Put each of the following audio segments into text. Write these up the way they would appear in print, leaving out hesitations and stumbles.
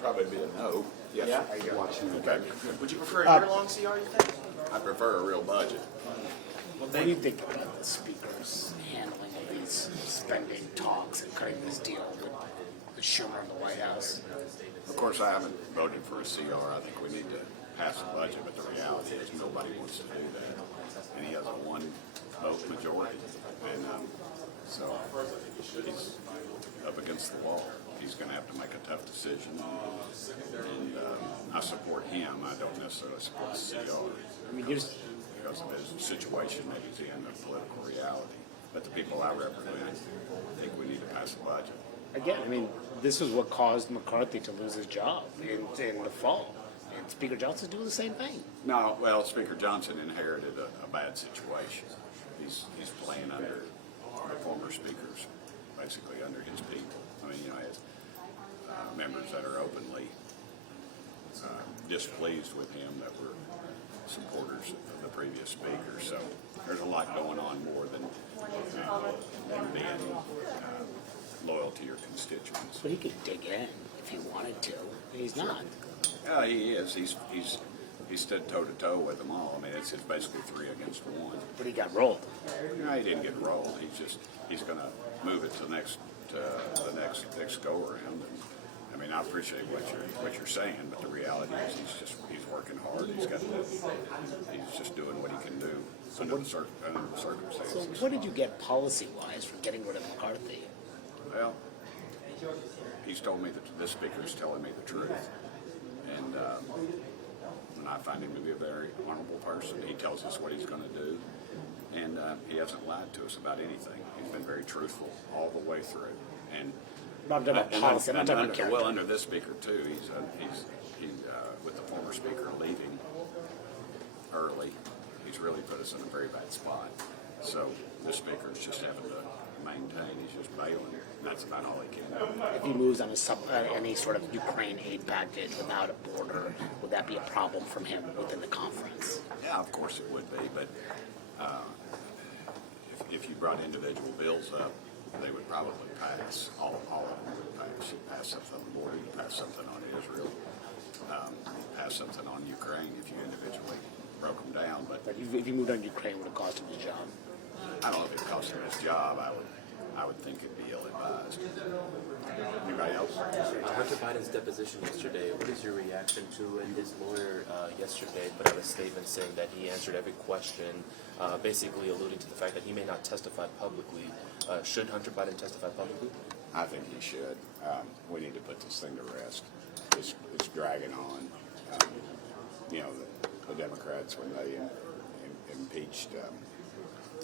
probably be a no. Yes. Yeah? Are you watching? Okay. Would you prefer a year-long CR, you think? I prefer a real budget. What do you think about the speaker's handling of these spending talks and cutting this deal with Schumer in the White House? Of course, I haven't voted for a CR. I think we need to pass a budget, but the reality is nobody wants to do that. And he has a one-vote majority. And so he's up against the wall. He's going to have to make a tough decision. And I support him. I don't necessarily support the CR. I mean, here's Because of his situation that he's in, the political reality. But the people I represent think we need to pass a budget. again, I mean, this is what caused McCarthy to lose his job in the fall. And Speaker Johnson's doing the same thing. No, well, Speaker Johnson inherited a bad situation. He's playing under the former speakers, basically under his people. I mean, he has members that are openly displeased with him that were supporters of the previous speaker. So there's a lot going on more than being loyal to your constituents. But he could dig in if he wanted to. He's not. Yeah, he is. He stood toe to toe with them all. I mean, it's basically 3 against 1. But he got rolled. No, he didn't get rolled. He's going to move it to the next go around. And, I mean, I appreciate what you're saying, but the reality is he's working hard. He's just doing what he can do under the circumstances. So what did you get policy-wise from getting rid of McCarthy? Well, he's told me that this speaker's telling me the truth, and I find him to be a very honorable person. He tells us what he's going to do, and he hasn't lied to us about anything. He's been very truthful all the way through. And I'm talking about policy. I'm not talking about character. well, under this speaker too, he's with the former speaker leaving early. He's really put us in a very bad spot. So this speaker is just having to maintain. He's just bailing. That's about all he can do. If he moves on any sort of Ukraine aid package without a border, would that be a problem from him within the conference? Yeah, of course it would be, but if you brought individual bills up, they would probably pass. All of them would pass. You pass something on the border, you pass something on Israel, pass something on Ukraine if you individually broke them down. But If he moved on Ukraine, would it cost him his job? I don't know if it cost him his job. I would think it'd be ill-advised. Anybody else? Hunter Biden's deposition yesterday, what is your reaction to it? His lawyer yesterday put out a statement saying that he answered every question, basically alluding to the fact that he may not testify publicly. Should Hunter Biden testify publicly? I think he should. We need to put this thing to rest. It's dragging on. The Democrats, when they impeached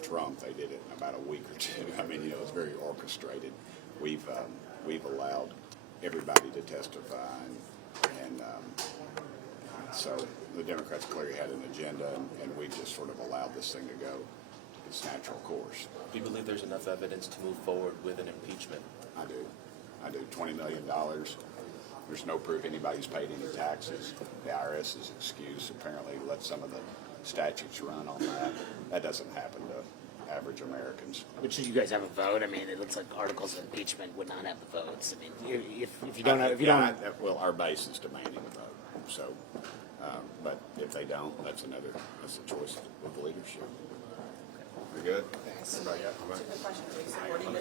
Trump, they did it in about a week or two. I mean, it's very orchestrated. We've allowed everybody to testify, and so the Democrats clearly had an agenda, and we just sort of allowed this thing to go its natural course. Do you believe there's enough evidence to move forward with an impeachment? I do. $20 million. There's no proof anybody's paid any taxes. The IRS's excuse apparently let some of the statutes run on that. That doesn't happen to average Americans. But should you guys have a vote? I mean, it looks like articles of impeachment would not have the votes. I mean, if you don't, Well, our base is demanding a vote. So, but if they don't, that's a choice of the leadership. We good? Thanks. Good question. Are you supporting